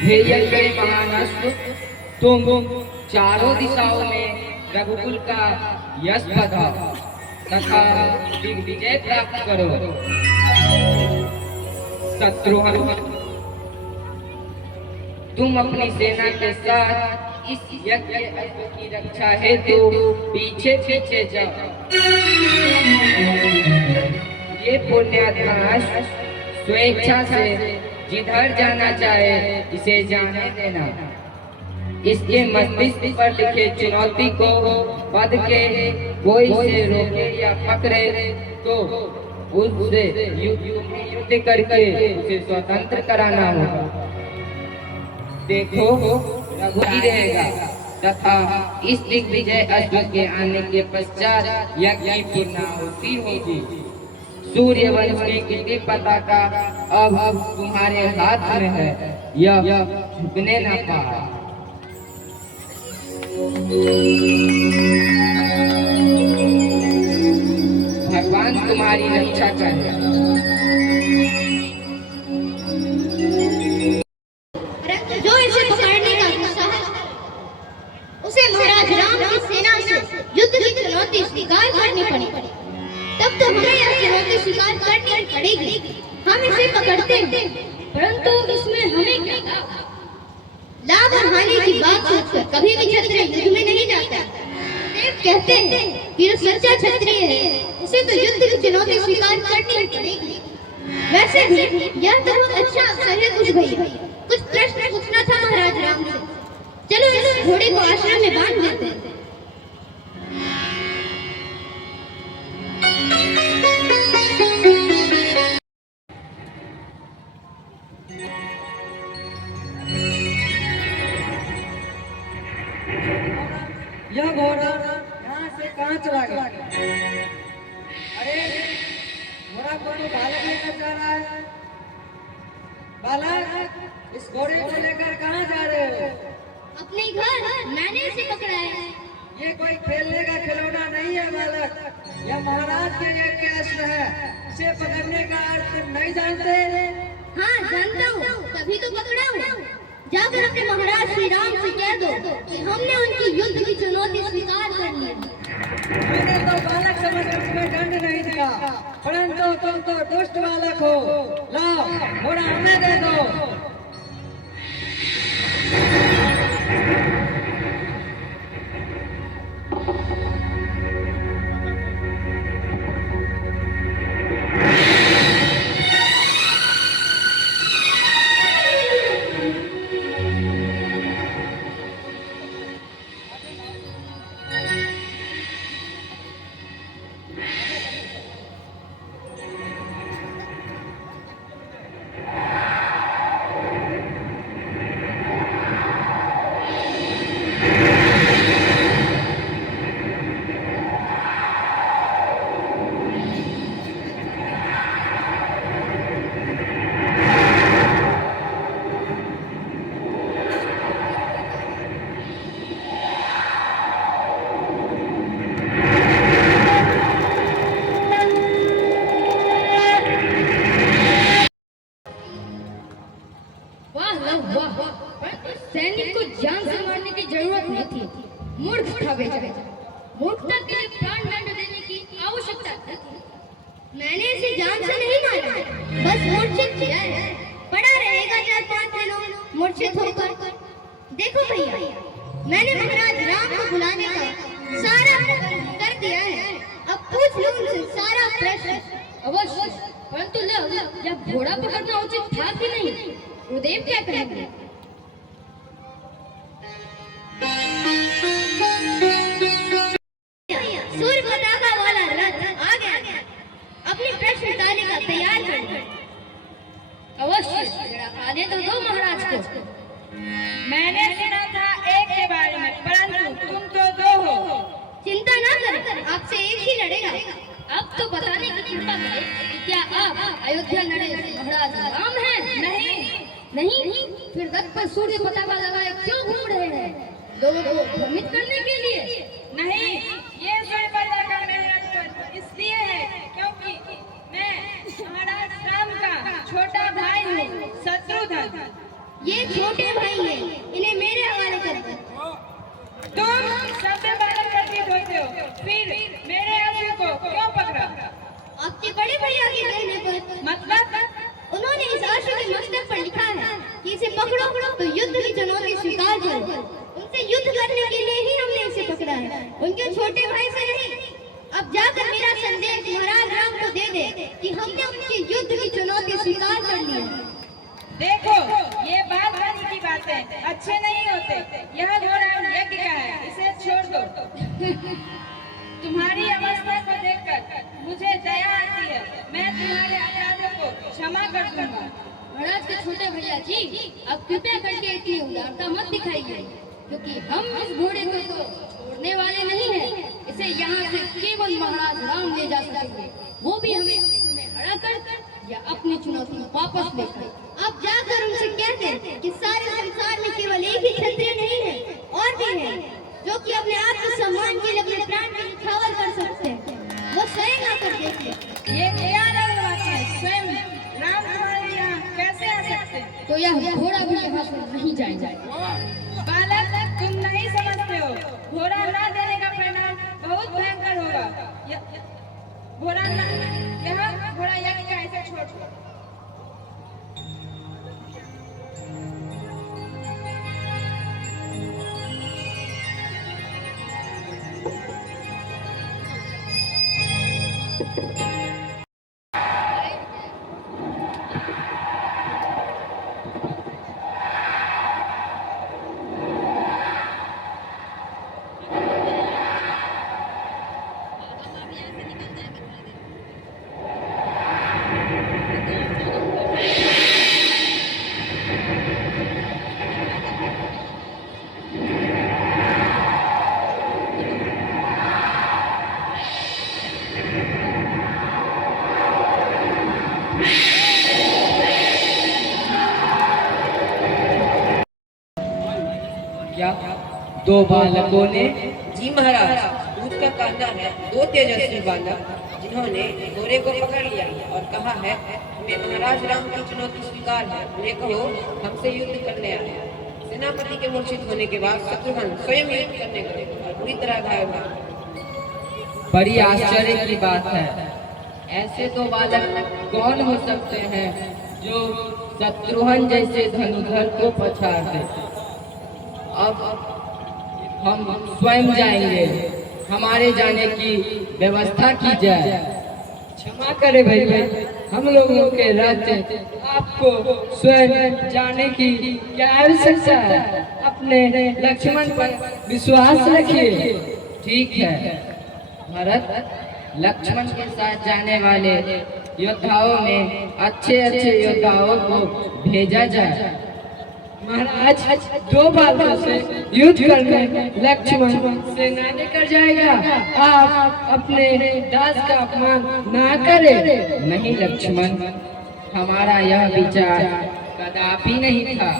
हे यज्ञ महानस्व, तुम चारों दिशाओं में रघुकुल का यश बढ़ाओ तथा दिग्विजय प्राप्त करो। शत्रुघ्न, तुम अपनी सेना के साथ इस यज्ञ अश्व की रक्षा हेतु पीछे पीछे जाओ। ये पुण्यात्मा अश्व स्वेच्छा से जिधर जाना चाहे इसे जाने देना। इसके मस्तिष्क पर लिखे चुनौती को पद के कोई से रोके या पकड़े तो उससे युद्ध करके उसे स्वतंत्र कराना होगा। देखो, रघुवीर रहेगा तथा इस दिग्विजय अश्व के आने के पश्चात यज्ञ की पूर्णाहुति होगी। सूर्य वंश की कीर्ति पताका अब तुम्हारे हाथ में है, यह झुकने न पाए। भगवान तुम्हारी रक्षा करे। परंतु जो इसे पकड़ने का उत्साह उसे महाराज राम की सेना से युद्ध की चुनौती स्वीकार करनी पड़ी। तब तो हमें यह चुनौती स्वीकार करनी पड़ेगी। हम इसे पकड़ते हैं, परंतु इसमें हमें क्या लाभ और हानि की बात सोचकर कभी भी क्षत्रिय युद्ध में नहीं जाता। देव कहते हैं कि जो सच्चा क्षत्रिय है उसे तो युद्ध की चुनौती स्वीकार करनी पड़ेगी। वैसे भी यह तो बहुत अच्छा अवसर है कुछ भैया, कुछ प्रश्न पूछना था महाराज राम से। चलो इस घोड़े को आश्रम में बांध देते हैं। यह घोड़ा यहाँ से कहाँ चला गया? अरे घोड़ा को तो बालक लेकर जा रहा है। बालक, इस घोड़े को लेकर कहाँ जा रहे हो? अपने घर। मैंने इसे पकड़ा है। ये कोई खेलने का खिलौना नहीं है बालक, यह महाराज के यज्ञ अश्व है। इसे पकड़ने का अर्थ तुम नहीं जानते? हाँ जानता हूँ, तभी तो पकड़ा हूँ। जाकर अपने महाराज श्री राम से कह दो कि हमने उनकी युद्ध की चुनौती स्वीकार कर ली। मैंने तो बालक समझकर तुम्हें दंड नहीं दिया, परंतु तुम तो दुष्ट बालक हो। लाओ घोड़ा हमें दे दो। सैनिक को जान से मारने की जरूरत नहीं थी। मूर्ख था बेचारा। मूर्खता के लिए प्राण दंड देने की आवश्यकता थी। मैंने इसे जान से नहीं मारा, बस मूर्छित किया है। पड़ा रहेगा 4-5 दिनों मूर्छित होकर। देखो भैया, मैंने महाराज राम को बुलाने का सारा कर दिया है। अब पूछ लो उनसे सारा प्रश्न। अवश्य, परंतु यह घोड़ा पकड़ना उचित था कि नहीं? गुरुदेव क्या कहेंगे? सूर्य पताका वाला रथ आ गया। अपनी प्रश्न तालिका तैयार कर। अवश्य, आने तो दो महाराज को। मैंने सुना था एक के बारे में, परंतु तुम तो दो हो। चिंता ना कर, आपसे एक ही लड़ेगा। अब तो बताने की कृपा करें कि क्या आप अयोध्या लड़े महाराज राम हैं? नहीं, फिर रथ पर सूर्य पताका लगाए क्यों घूम रहे हैं? लोगों को भ्रमित करने के लिए? नहीं, ये सूर्य पताका नहीं रखता इसलिए है क्योंकि मैं महाराज राम का छोटा भाई हूँ, शत्रुघ्न। ये छोटे भाई हैं, इन्हें मेरे हवाले कर दो। तुम सभ्य पालन करके बोलते हो, फिर मेरे आंसू को क्यों पकड़ा? आपके बड़े भैया के कहने पर मतलब उन्होंने इस आशु के मस्तक पर लिखा है कि इसे पकड़ो तो युद्ध की चुनौती स्वीकार करो। उनसे युद्ध करने के लिए ही हमने इसे पकड़ा है, उनके छोटे भाई से नहीं। अब जाकर मेरा संदेश महाराज राम को दे दे कि हमने उनके युद्ध की चुनौती स्वीकार कर ली है। देखो, ये बात करने की बातें अच्छे नहीं होते। यह घोड़ा यज्ञ का है, इसे छोड़ दो। तुम्हारी अवस्था को देखकर मुझे दया आती है। मैं तुम्हारे अपराधों को क्षमा कर दूंगा। महाराज के छोटे भैया जी, अब कृपया करके इतनी उदारता मत दिखाइए, क्योंकि हम इस घोड़े को तो छोड़ने वाले नहीं हैं। इसे यहाँ से केवल महाराज राम ले जा सकेंगे, वो भी हमें हरा कर या अपनी चुनौती वापस लेकर। अब जाकर उनसे कह दे कि सारे संसार में केवल एक ही क्षत्रिय नहीं है, और भी है जो कि अपने आत्मसम्मान के लिए अपने प्राण की न्यौछावर कर सकते हैं। वो स्वयं आकर देखे। ये क्या बात है? स्वयं राम तुम्हारे यहाँ कैसे आ सकते हैं? तो यह घोड़ा भी यहाँ से नहीं जाएगा। बालक, तुम नहीं समझते हो, घोड़ा ना देने का परिणाम बहुत भयंकर होगा। घोड़ा ना, यह घोड़ा यज्ञ का, ऐसे छोड़ दो। क्या दो बालकों ने? जी महाराज, दूत का कहना है दो तेजस्वी बालक जिन्होंने घोड़े को पकड़ लिया और कहा है हमें महाराज राम की चुनौती स्वीकार है, उन्हें कहो हमसे युद्ध करने आए। सेनापति के मूर्छित होने के बाद शत्रुघ्न स्वयं युद्ध करने गए और बुरी तरह घायल हुए। बड़ी आश्चर्य की बात है, ऐसे तो बालक कौन हो सकते हैं जो शत्रुघ्न जैसे धनुधर को पछाड़ दे। अब हम स्वयं जाएंगे, हमारे जाने की व्यवस्था की जाए। क्षमा करें भैया, हम लोगों के रहते आपको स्वयं जाने की क्या आवश्यकता है? अपने लक्ष्मण पर विश्वास रखिए। ठीक है भरत, लक्ष्मण के साथ जाने वाले योद्धाओं में अच्छे योद्धाओं को भेजा जाए। महाराज, दो बालकों से युद्ध करने लक्ष्मण सेना लेकर जाएगा। आप अपने दास का अपमान ना करें। नहीं लक्ष्मण, हमारा यह विचार कदापि नहीं था।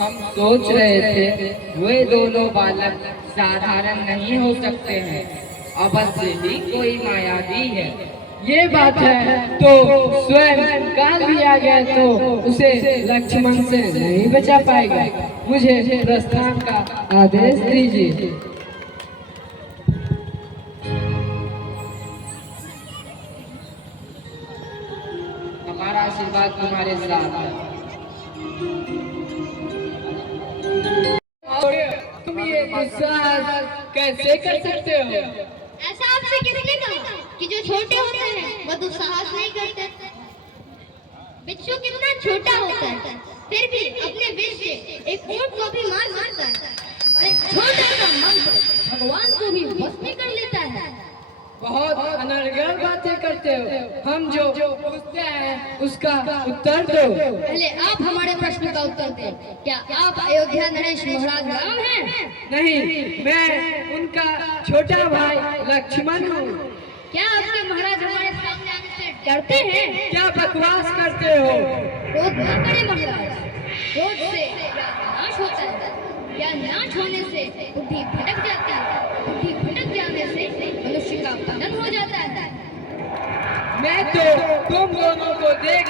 हम सोच रहे थे वे दोनों बालक साधारण नहीं हो सकते हैं, अवश्य ही कोई मायावी है। ये बात है तो स्वयं काल भी आ गया तो उसे लक्ष्मण से नहीं बचा पाएगा। मुझे प्रस्थान का आदेश दीजिए। हमारा आशीर्वाद तुम्हारे साथ है। तुम ये विश्वास कैसे कर सकते हो? ऐसा आपसे किसने कहा कि जो छोटे होते हैं वह दुस्साहस नहीं करते? बिच्छू कितना छोटा होता है, फिर भी अपने विष से एक ऊंट को भी मार सकता है, और एक छोटा सा मंत्र भगवान को भी बस में कर लेता है। बहुत अनर्गल बातें करते हो। हम जो पूछते हैं उसका उत्तर दो। पहले आप हमारे प्रश्न का उत्तर दें। क्या आप अयोध्या नरेश महाराज राम हैं? नहीं, मैं उनका छोटा भाई लक्ष्मण हूँ। क्या आपके महाराज हमारे सामने आने से डरते हैं? क्या बकवास करते हो? क्रोध न करें महाराज, क्रोध से नाश होता है, या नाश होने से बुद्धि भटक जाती है, बुद्धि भटक जाने से मनुष्य का पतन हो जाता है। मैं तो तुम दोनों को देख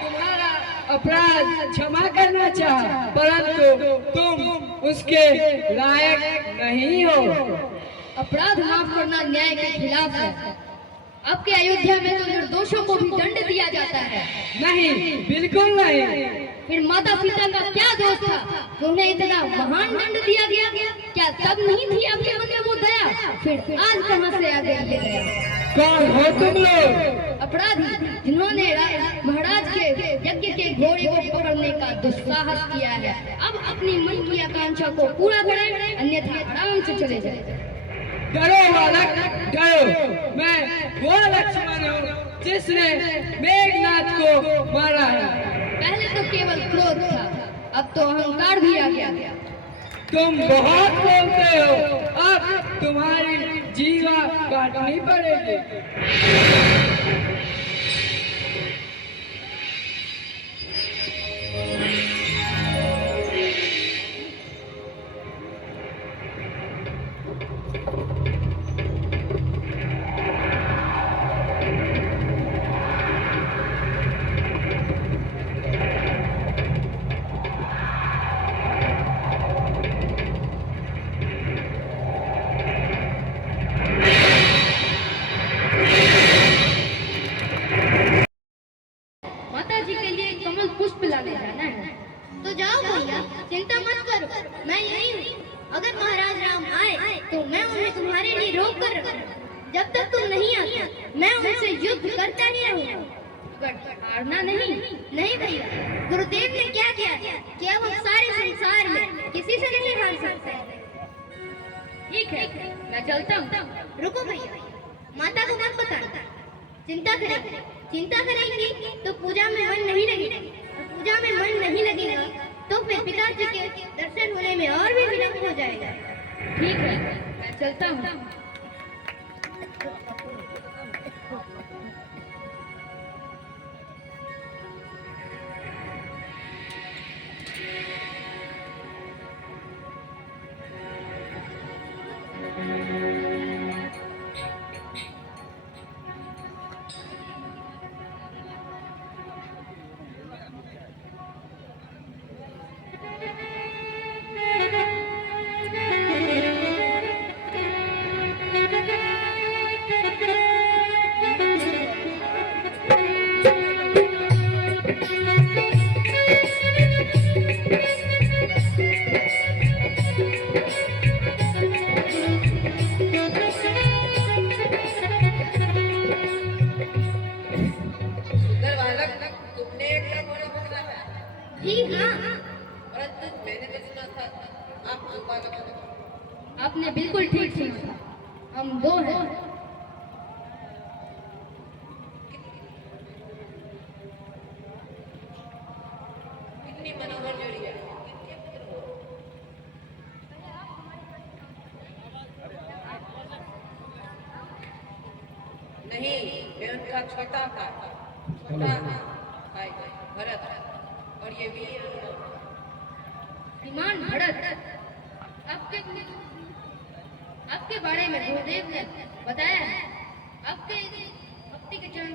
तुम्हारा अपराध क्षमा करना चाहा, परंतु तुम उसके लायक नहीं हो। अपराध माफ करना न्याय के खिलाफ है। आपके अयोध्या में तो निर्दोषों को भी दंड दिया जाता है। नहीं, बिल्कुल नहीं। फिर माता पिता का क्या दोष था कि उन्हें इतना महान दंड दिया गया? क्या तब नहीं थी आपके मन में वो दया? फिर आज कहां से आ गई ये दया? कौन हो तुम लोग? अपराधी जिन्होंने महाराज के यज्ञ के घोड़े को पकड़ने का दुस्साहस किया है। अब अपनी मन की आकांक्षा को पूरा करें, अन्यथा आराम से चले जाए। डरो बालक, डरो। मैं वो लक्ष्मण हूँ जिसने मेघनाथ को मारा है। पहले तो केवल क्रोध था, अब तो अहंकार भी आ गया। तुम बहुत बोलते हो, अब तुम्हारी जीवा काटनी पड़ेगी। माता जी के लिए कमल पुष्प लाने जाना है। तो जाओ भैया, चिंता मत करो, मैं यही हूँ। अगर महाराज राम आए तो मैं उन्हें तुम्हारे लिए रोक कर रखूंगा। जब तक तुम नहीं आते मैं उनसे युद्ध करता ही रहूंगा। हारना नहीं। नहीं भैया, गुरुदेव ने क्या किया कि अब हम सारे संसार में किसी से नहीं हार सकते। ठीक है, मैं चलता हूँ। रुको भैया, माता को मत बताना। चिंता करेंगी तो पूजा में मन नहीं लगेगा, और पूजा में मन नहीं लगेगा तो फिर पिताजी के दर्शन होने में और भी विलंब हो जाएगा। ठीक है, मैं चलता हूँ। आपने बिल्कुल ठीक सुना, हम दो हैं। कितनी मनोहर जोड़ी है। नहीं, मैं उनका छोटा भाई भरत और ये वीर श्रीमान भरत, आपके बारे में गुरुदेव ने बताया है। आपके भक्ति के चरण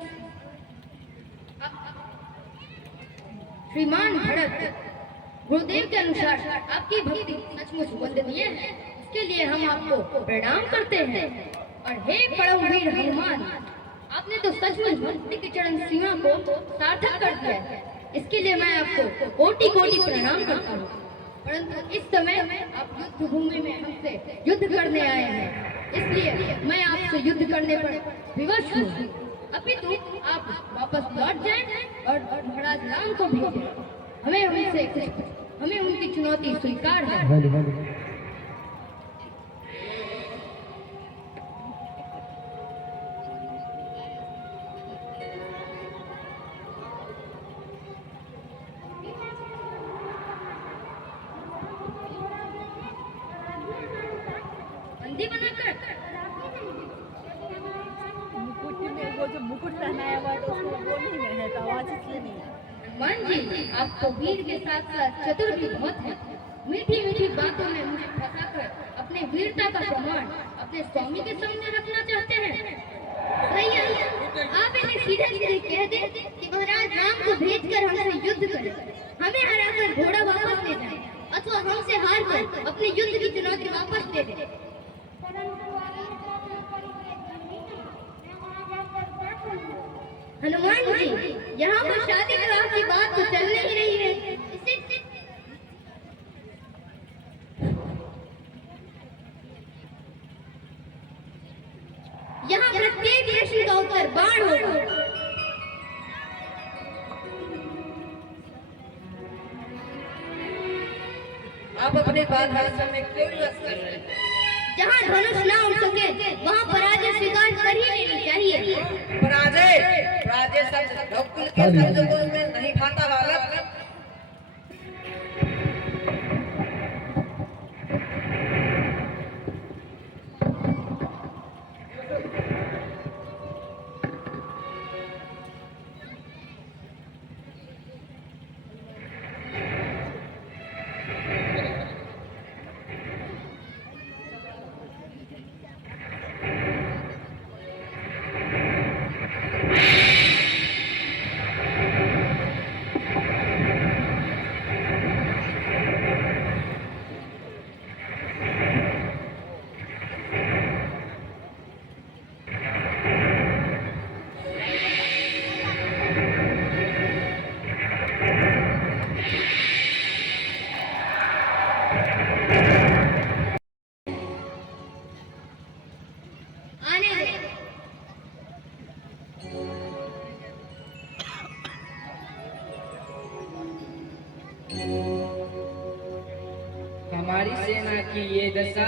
श्रीमान भरत, गुरुदेव के अनुसार आपकी भक्ति सचमुच वंदनीय है। इसके लिए हम आपको प्रणाम करते हैं। और हे परमवीर हनुमान, आपने तो सचमुच भक्ति के चरण सीमा को सार्थक कर दिया है। इसके लिए मैं आपको कोटि कोटि प्रणाम करता हूँ। परंतु इस समय आप युद्ध भूमि में हमसे युद्ध करने आए हैं, इसलिए मैं आपसे युद्ध करने पर विवश हूँ। अभी तो आप वापस लौट जाएं और महाराज राम को भेजें। हमें उनकी चुनौती स्वीकार है। बंदी बनाकर मुकुट में वो जो मुकुट पहनाया हुआ है तो उसमें वो नहीं है, तो आवाज इसलिए नहीं है। हनुमान जी, आप तो वीर के साथ साथ चतुर भी बहुत हैं। मीठी मीठी बातों में मुझे फंसाकर अपने वीरता का प्रमाण अपने स्वामी के सामने रखना चाहते हैं। भैया, आप इन्हें सीधे सीधे कह दें कि महाराज राम को भेजकर हमसे युद्ध करें। तो हमसे हार कर अपने युद्ध की चुनौती वापस दे दे। हनुमान जी, यहाँ पर शादी विवाह की बात तो चल नहीं रही है। यहाँ प्रत्येक प्रश्न का उत्तर बाण होगा। आप अपने बाल भाषण में क्यों व्यस्त कर रहे हैं? जहाँ धनुष ना उड़ सके वहाँ पराजय स्वीकार कर ही लेनी चाहिए। पराजय पराजय शब्द रघुकुल के शब्दकोश में नहीं भाता बालक। आने दे। हमारी सेना की ये दशा,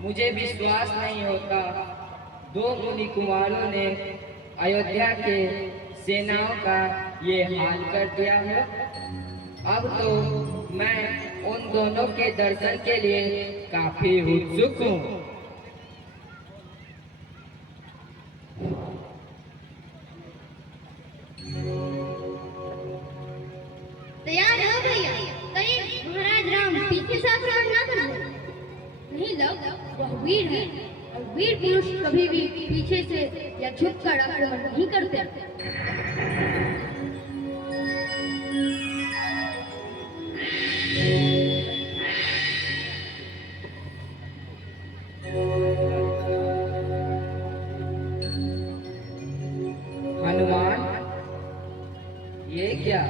मुझे विश्वास नहीं होता। दो मुनि कुमारों ने अयोध्या के सेनाओं का ये हाल कर दिया है। अब तो मैं उन दोनों के दर्शन के लिए काफी उत्सुक हूँ। तैयार हो भैया? कहीं महाराज राम पीछे से आक्रमण ना कर दे। नहीं लव, वह वीर है और वीर पुरुष कभी भी पीछे से या झुककर आक्रमण नहीं करते। हनुमान, ये क्या?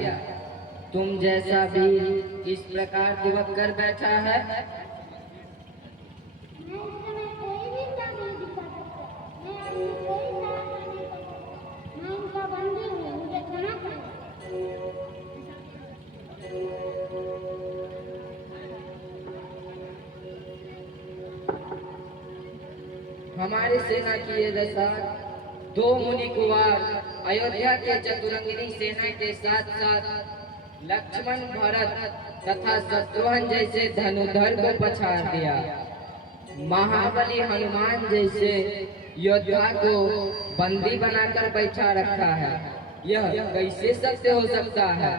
तुम जैसा भी इस प्रकार दिवक कर बैठा है। हमारी सेना की ये दशा, दो मुनि कुमार अयोध्या के चतुरंगिनी सेना के साथ साथ लक्ष्मण, भरत तथा शत्रुघ्न जैसे धनुधर को पछाड़ दिया। महाबली हनुमान जैसे योद्धा को बंदी बनाकर बैठा रखा है। यह कैसे सत्य हो सकता है?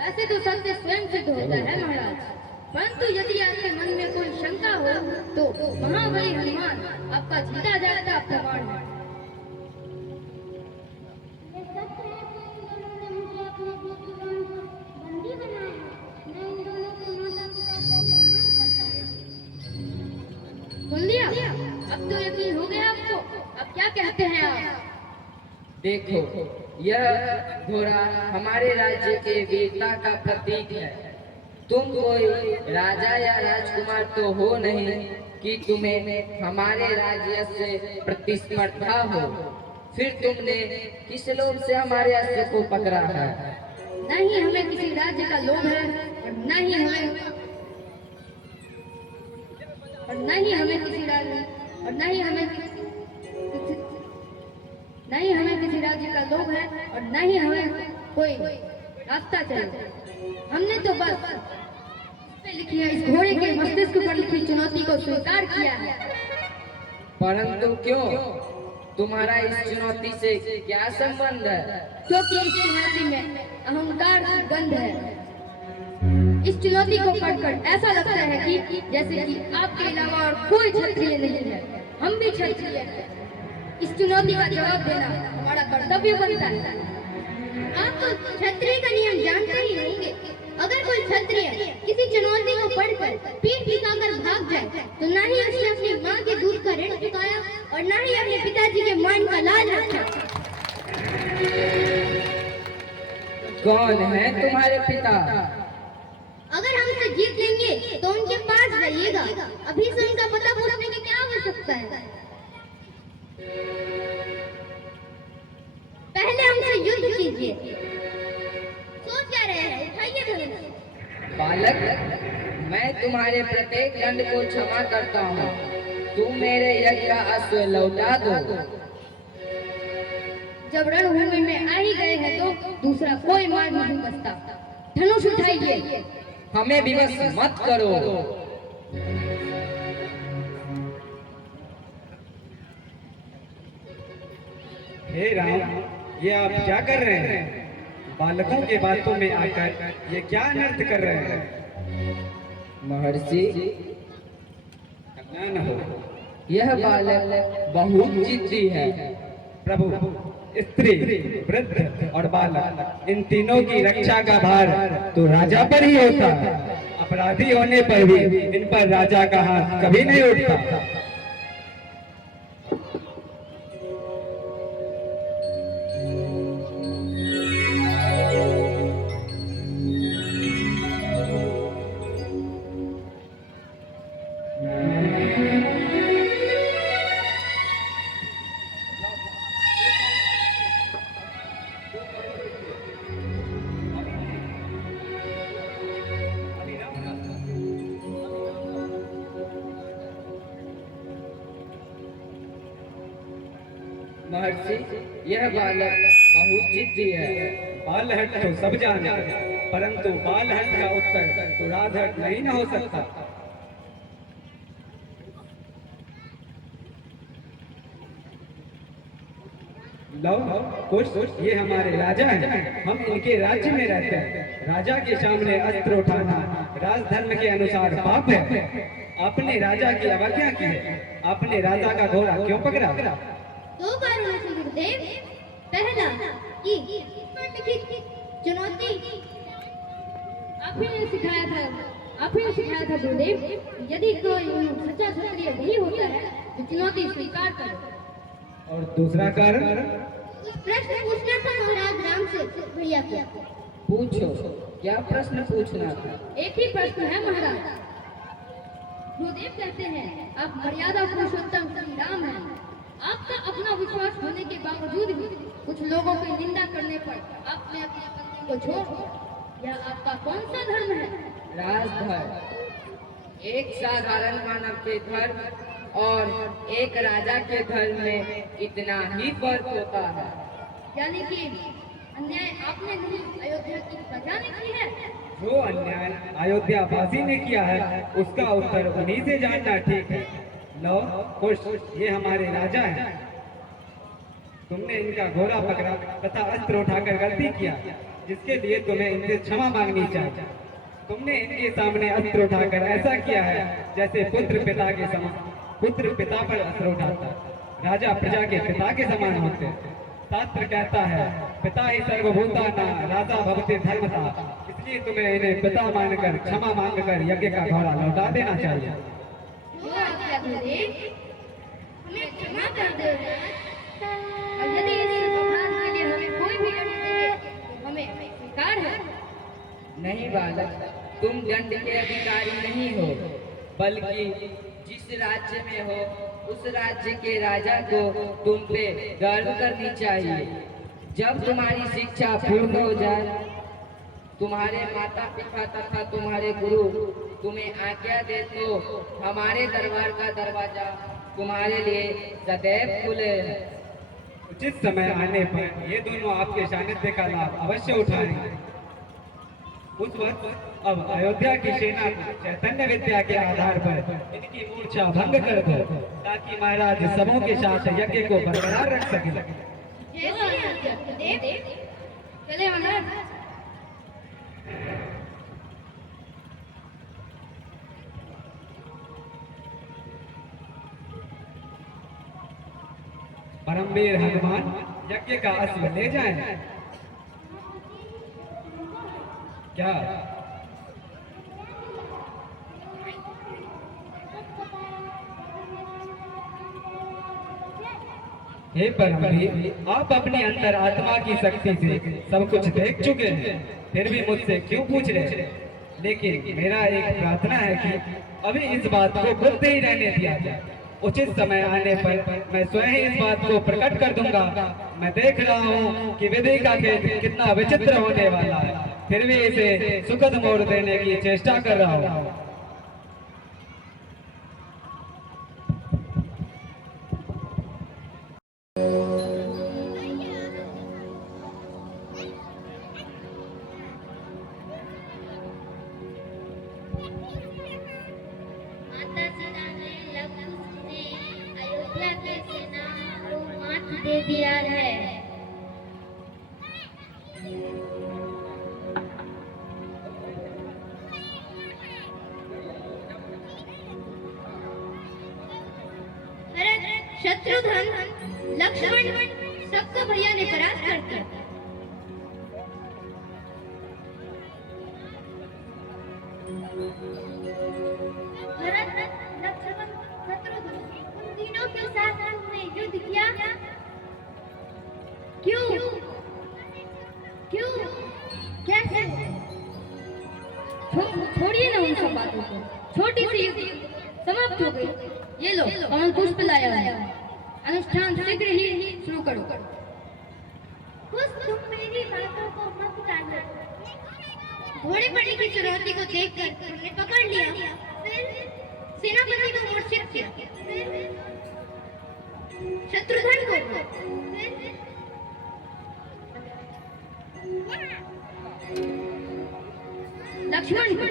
वैसे तो सत्य स्वयं सिद्ध होता है महाराज, परंतु यदि आपके मन में कोई शंका हो तो महाबली हनुमान आपका जीता जागता प्रमाण है। ये सत्य है कि इन दोनों ने मुझे अपने बुद्धिमान को बंदी बनाया है। मैं इन दोनों के माता पिता को प्रणाम करता हूँ। सुन लिया? अब तो यकीन हो गया आपको। अब क्या कहते हैं आप? देखो, यह घोड़ा हमारे राज्य के वीरता का प्रतीक है। तुम कोई राजा या राजकुमार तो हो नहीं कि तुम्हें हमारे राज्य से प्रतिस्पर्धा हो। फिर तुमने किस लोभ से हमारे अस्त्र को पकड़ा है? नहीं हमें किसी राज्य का लोभ है और नहीं हमें किसी राज्य का लोभ है और नहीं हमें कोई रास्ता चाहिए। हमने तो बस पे लिखी है, इस घोड़े के मस्तिष्क पर लिखी चुनौती को स्वीकार किया है। परंतु क्यों? तुम्हारा इस चुनौती से क्या संबंध है? क्योंकि इस चुनौती में अहंकार की गंध है। इस चुनौती को पढ़कर ऐसा लगता है कि जैसे कि आपके अलावा और कोई क्षत्रिय नहीं है। हम भी क्षत्रिय हैं। इस चुनौती का जवाब देना हमारा कर्तव्य बनता है। आप तो क्षत्रिय का नियम जानते ही होंगे। अगर कोई क्षत्रिय किसी चुनौती को पढ़कर पीठ दिखाकर भाग जाए तो ना ही उसने अपनी माँ के दूध का ऋण चुकाया और ना ही अपने पिताजी के मान का लाज रखा। कौन है तुम्हारे पिता? अगर हमसे जीत लेंगे तो उनके पास जाइएगा। अभी से उनका पता पूछने की क्या आवश्यकता है? पहले हमसे युद्ध कीजिए। सोच क्या रहे हैं? उठाइए धनुष। बालक, मैं तुम्हारे प्रत्येक दंड को क्षमा करता हूँ। तुम मेरे यज्ञ का अश्व लौटा दो। जब रणभूमि में आ ही गए हैं तो दूसरा कोई मार्ग नहीं बचता। धनुष उठाइए। हमें विवश मत करो। हे राम, ये आप क्या कर रहे हैं? बालकों के बातों में आकर ये क्या अनर्थ कर रहे हैं? महर्षि, न हो, यह बालक बहुत जिद्दी है। प्रभु, स्त्री, वृद्ध और बालक, इन तीनों की रक्षा का भार तो राजा पर ही होता है। अपराधी होने पर भी इन पर राजा का हाथ कभी नहीं उठता। महर्षि, यह बालक बहुत जिद्दी है। बालहट तो सब जाने, परंतु बालहट का उत्तर तो राजहट नहीं न हो सकता। लो कुछ, ये हमारे राजा हैं। हम इनके राज्य में रहते हैं। राजा के सामने अस्त्र उठाना राजधर्म के अनुसार पाप है। आपने राजा की अवज्ञा की है। आपने राजा का घोड़ा क्यों पकड़ा? दो कारणों से गुरुदेव। पहला कि चुनौती आप ही ने सिखाया था गुरुदेव। यदि कोई सच्चा क्षत्रिय वही होता है तो चुनौती स्वीकार करो। और दूसरा कारण? प्रश्न पूछना था महाराज राम से भैया को। पूछो, क्या प्रश्न पूछना था? एक ही प्रश्न है महाराज। गुरुदेव कहते हैं आप मर्यादा पुरुषोत्तम श्री राम हैं। आपका अपना विश्वास होने के बावजूद भी कुछ लोगों की निंदा करने पर आपने अपने पत्नी को छोड़ दिया। यह आपका कौन सा धर्म है? राजधर्म। एक साधारण मानव के धर्म और एक राजा के धर्म में इतना ही फर्क होता है। यानी कि अन्याय आपने नहीं, अयोध्या की प्रजा ने की है। जो अन्याय अयोध्या वासी ने किया है उसका उत्तर उन्हीं से जानना ठीक है। लो खुश, ये हमारे राजा हैं। तुमने इनका घोड़ा पकड़ा तथा अस्त्र उठाकर गलती किया, जिसके लिए तुम्हें इनसे क्षमा मांगनी चाहिए। तुमने इनके सामने अस्त्र उठाकर ऐसा किया है जैसे पुत्र पिता के समान। पुत्र पिता पर अस्त्र उठाता, राजा प्रजा के पिता के समान होते हैं। शास्त्र कहता है पिता ही सर्वभूता ना राजा भवते धर्मता। इसलिए तुम्हें इन्हें पिता मानकर क्षमा मांगकर यज्ञ का घोड़ा लौटा देना चाहिए। जो आज्ञा गुरुदेव, हमें क्षमा कर दो। और यदि इस अपराध के लिए हमें कोई भी दंड देंगे तो हमें स्वीकार है। नहीं बालक, तुम दंड के अधिकारी नहीं हो, बल्कि जिस राज्य में हो उस राज्य के राजा को तुम पे गर्व करनी चाहिए। जब तुम्हारी शिक्षा पूर्ण हो जाए, तुम्हारे माता पिता तथा तुम्हारे गुरु तुम्हें आज्ञा दे तो हमारे दरबार का दरवाजा तुम्हारे लिए सदैव खुले है। उचित समय आने पर ये दोनों आपके सानिध्य का लाभ अवश्य उठाएंगे। उस वक्त अब अयोध्या की सेना को चैतन्य विद्या के आधार पर इनकी मूर्छा भंग कर दो, ताकि महाराज सबों के साथ यज्ञ को बरकरार रख सके। जैसी आज्ञा गुरुदेव। चले महाराज। परमवीर हनुमान यज्ञ का अश्व ले जाएं। क्या? हे परमवीर, आप अपनी अंतर आत्मा की शक्ति से सब कुछ देख चुके हैं, फिर भी मुझसे क्यों पूछ रहे हैं? लेकिन मेरा एक प्रार्थना है कि अभी इस बात को गुप्त ही रहने दिया जाए। उचित समय आने पर मैं स्वयं ही इस बात को प्रकट कर दूंगा। मैं देख रहा हूँ कि विधि का खेल कितना विचित्र होने वाला है, फिर भी इसे सुखद मोड़ देने की चेष्टा कर रहा हूँ। माता सीता ने लक्ष्मण ने अयोध्या की सेना को मात दे दिया है। भरत, शत्रुघ्न, लक्ष्मण सबको भैया ने परास्त कर दिया। भरत, लक्ष्मण, शत्रुघ्न उन तीनों के साथ हमने युद्ध किया। क्यों? क्यों? कैसे? छोड़िए ना उन सब बातों को, छोटी सी समाप्त हो गई। ये लो कमल पुष्प लाया है, अनुष्ठान शीघ्र ही शुरू करो। कुछ तुम मेरी बातों को मत टालो। घोड़े पड़ी की चुनौती को देखकर तुमने पकड़ लिया, फिर सेनापति को मूर्छित किया, फिर शत्रुघ्न को, फिर लक्ष्मण को।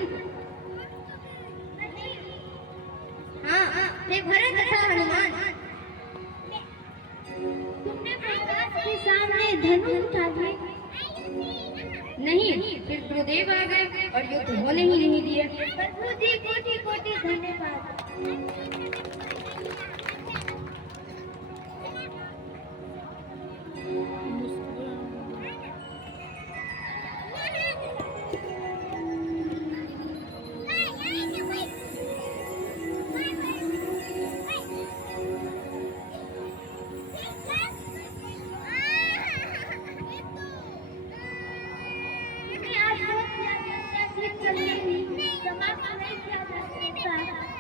हाँ, फिर भरत तथा हनुमान। तुमने प्रहलाद के सामने धनुष उठा लिया। नहीं, फिर गुरुदेव आ गए और युद्ध होने ही नहीं दिए। प्रभु जी कोटि कोटि धन्यवाद।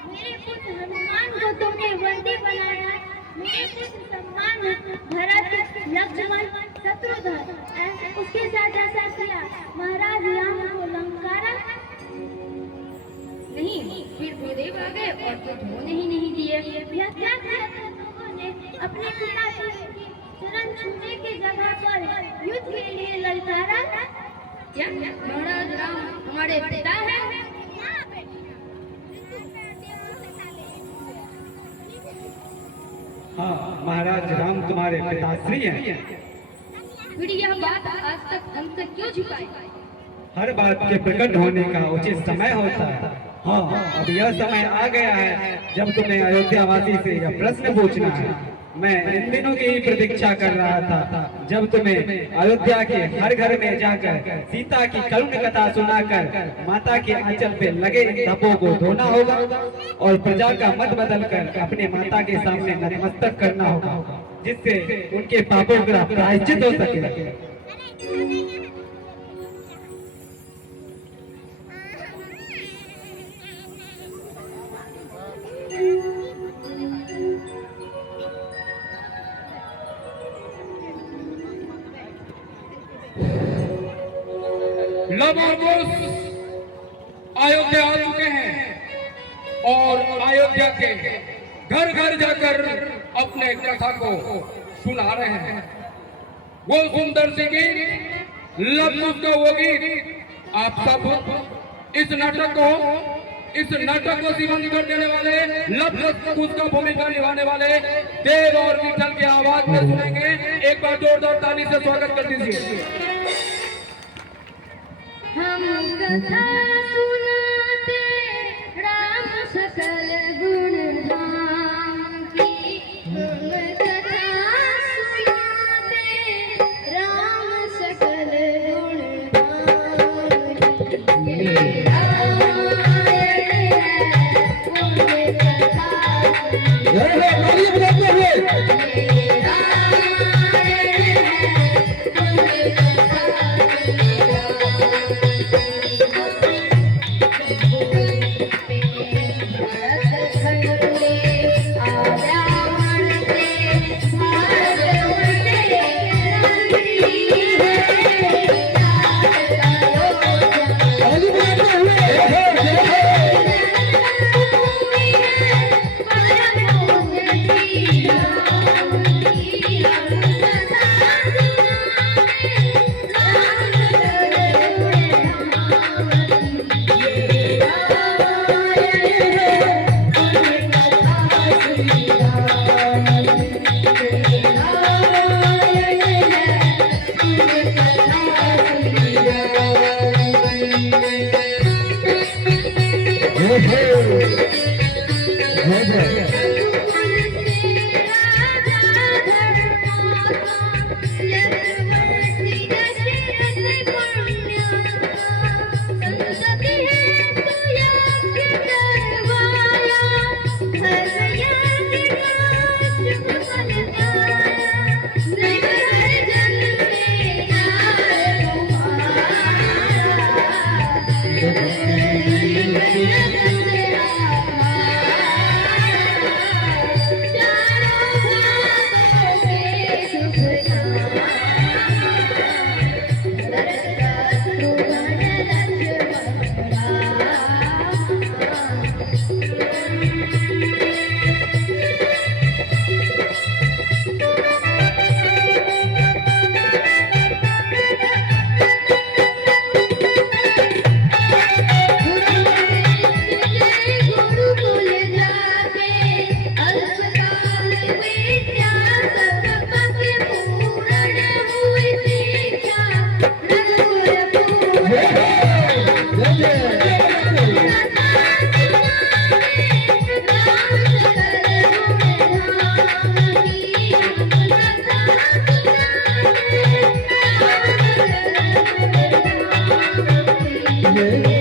मेरे पुत्र हनुमान को तुमने बंदी बनाया। मेरे पुत्र सम्मान भरत, लक्ष्मण, शत्रुघ्न उसके साथ ऐसा किया। महाराज राम को लंकारा। नहीं, फिर गुरुदेव आ गए और युद्ध होने ही नहीं दिए। यह क्या किया तुम लोगों ने? अपने पिता की चरण छूने की जगह पर युद्ध के लिए ललकारा। क्या महाराज राम हमारे पिता हैं? हाँ, महाराज राम तुम्हारे पिताश्री हैं। फिर यह बात आज तक हमसे क्यों छिपाई? हर बात के प्रकट होने का उचित समय होता है। हाँ, अब यह समय आ गया है जब तुम्हें अयोध्यावासी से यह प्रश्न पूछना है। मैं इन दिनों की ही प्रतीक्षा कर रहा था जब तुम्हें अयोध्या के हर घर में जाकर सीता की करुण कथा सुनाकर माता के आंचल पे लगे धब्बों को धोना होगा और प्रजा का मत बदलकर अपने माता के सामने नतमस्तक करना होगा, जिससे उनके पापों का प्रायश्चित हो सके। लबाकुश अयोध्या आ चुके हैं और अयोध्या के घर घर जाकर अपने कथा को सुना रहे हैं। वो सुंदर सी गीत, लबाकुश का वो गीत आप सब इस नाटक को जीवंत कर देने वाले, लबाकुश का भूमिका निभाने वाले देव और विठल की आवाज में सुनेंगे। एक बार जोरदार ताली से स्वागत कर दीजिए। हम कथा सुनाते राम सकल गुण धाम की। हम कथा सुनाते राम सकल गुण धाम की। ले